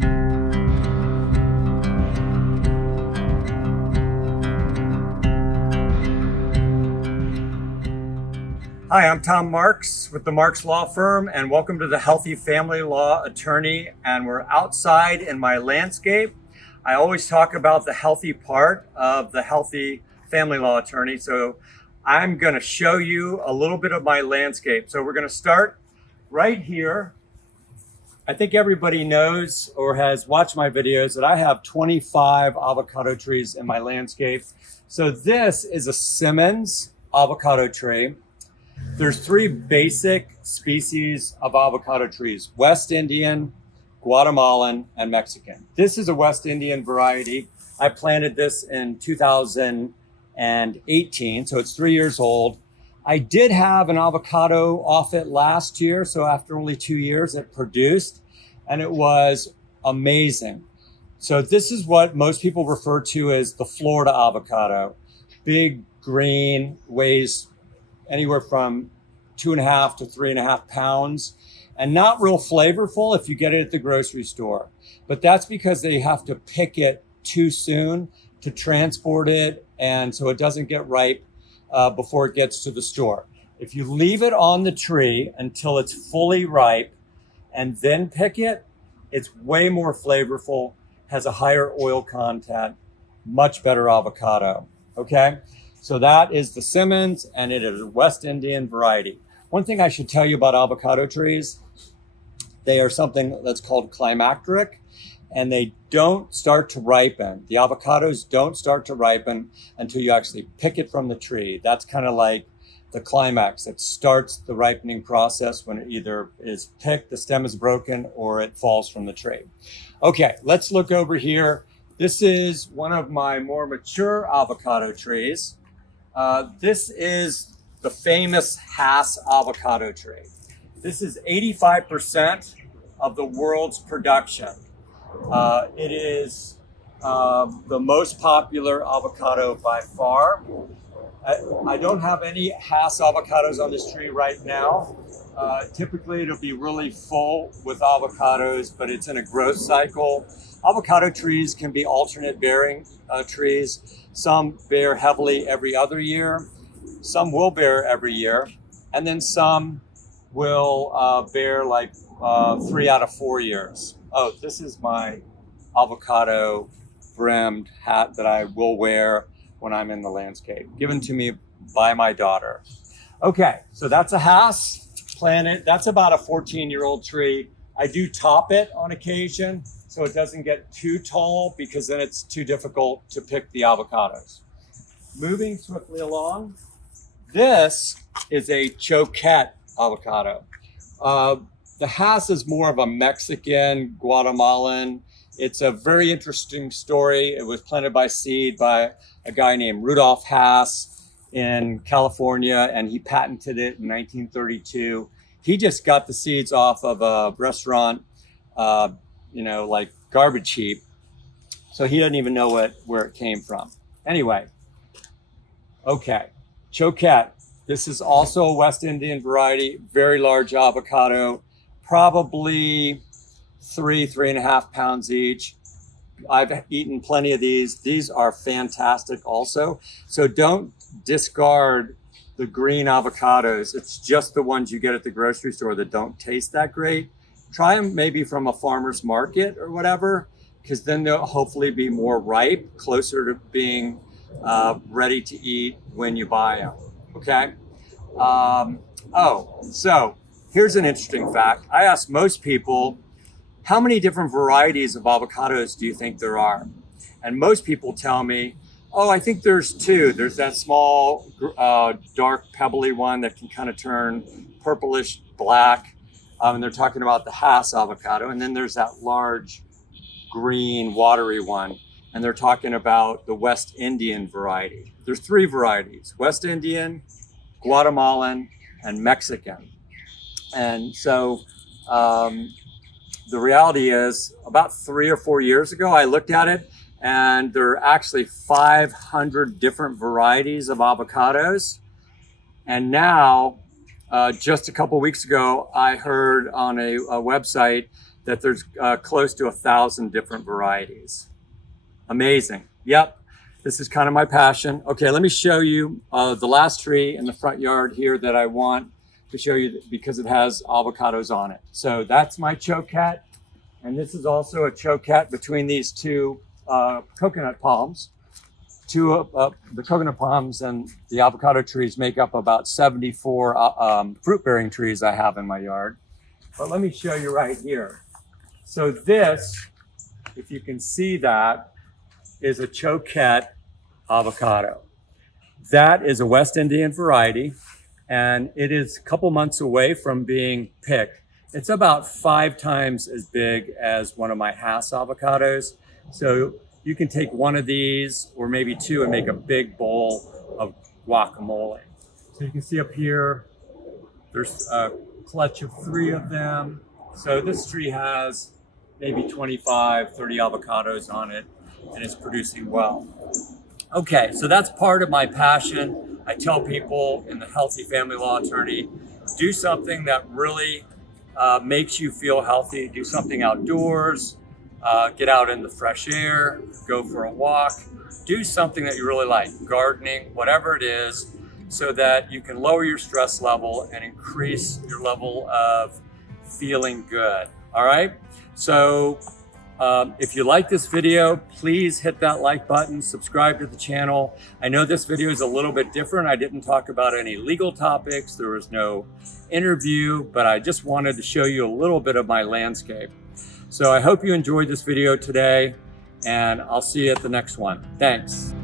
Hi, I'm Tom Marks with the Marks Law Firm, and welcome to the Healthy Family Law Attorney. And we're outside in my landscape. I always talk about the healthy part of the Healthy Family Law Attorney. So I'm going to show you a little bit of my landscape. So we're going to start right here. I think everybody knows or has watched my videos that I have 25 avocado trees in my landscape. So this is a Simmons avocado tree. There's three basic species of avocado trees: West Indian, Guatemalan, and Mexican. This is a West Indian variety. I planted this in 2018, so it's 3 years old. I did have an avocado off it last year, so after only 2 years it produced, and it was amazing. So this is what most people refer to as the Florida avocado. Big, green, weighs anywhere from 2.5 to 3.5 pounds, and not real flavorful if you get it at the grocery store. But that's because they have to pick it too soon to transport it, and so it doesn't get ripe before it gets to the store. If you leave it on the tree until it's fully ripe and then pick it, it's way more flavorful, has a higher oil content, much better avocado, okay? So that is the Simmons, and it is a West Indian variety. One thing I should tell you about avocado trees, they are something that's called climacteric, and they don't start to ripen. The avocados don't start to ripen until you actually pick it from the tree. That's kind of like the climax. It starts the ripening process when it either is picked, the stem is broken, or it falls from the tree. Okay, let's look over here. This is one of my more mature avocado trees. This is the famous Hass avocado tree. This is 85% of the world's production. It is the most popular avocado by far. I don't have any Hass avocados on this tree right now. Typically it'll be really full with avocados, but it's in a growth cycle. Avocado trees can be alternate bearing trees. Some bear heavily every other year. Some will bear every year. And then some will bear like 3 out of 4 years. Oh, this is my avocado brimmed hat that I will wear when I'm in the landscape, given to me by my daughter. Okay, so that's a Hass planted. That's about a 14-year-old tree. I do top it on occasion so it doesn't get too tall, because then it's too difficult to pick the avocados. Moving swiftly along, this is a Choquette avocado. The Hass is more of a Mexican, Guatemalan. It's a very interesting story. It was planted by seed by a guy named Rudolph Hass in California, and he patented it in 1932. He just got the seeds off of a restaurant, like garbage heap. So he doesn't even know where it came from. Anyway, okay, Choquette. This is also a West Indian variety, very large avocado, probably 3.5 pounds each. I've eaten plenty of these. These are fantastic also. So don't discard the green avocados. It's just the ones you get at the grocery store that don't taste that great. Try them maybe from a farmer's market or whatever, because then they'll hopefully be more ripe, closer to being ready to eat when you buy them, okay? So here's an interesting fact. I asked most people, how many different varieties of avocados do you think there are? And most people tell me, oh, I think there's 2. There's that small, dark, pebbly one that can kind of turn purplish black. And they're talking about the Hass avocado. And then there's that large, green, watery one. And they're talking about the West Indian variety. There's 3 varieties: West Indian, Guatemalan, and Mexican. And so the reality is, about 3 or 4 years ago, I looked at it, and there are actually 500 different varieties of avocados. And now, just a couple weeks ago, I heard on a website that there's close to 1,000 different varieties. Amazing. Yep. This is kind of my passion. Okay, let me show you the last tree in the front yard here that I want to show you because it has avocados on it. So that's my choquette. And this is also a choquette between these two coconut palms. The coconut palms and the avocado trees make up about 74 fruit-bearing trees I have in my yard. But let me show you right here. So this, if you can see that, is a choquette avocado. That is a West Indian variety, and it is a couple months away from being picked. It's about 5 times as big as one of my Hass avocados. So you can take one of these or maybe 2 and make a big bowl of guacamole. So you can see up here, there's a clutch of 3 of them. So this tree has maybe 25, 30 avocados on it, and it's producing well. Okay, so that's part of my passion. I tell people in the Healthy Family Law Attorney, do something that really makes you feel healthy. Do something outdoors, get out in the fresh air, go for a walk, do something that you really like, gardening, whatever it is, so that you can lower your stress level and increase your level of feeling good. All right, so if you like this video, please hit that like button, subscribe to the channel. I know this video is a little bit different. I didn't talk about any legal topics. There was no interview, but I just wanted to show you a little bit of my landscape. So I hope you enjoyed this video today, and I'll see you at the next one. Thanks.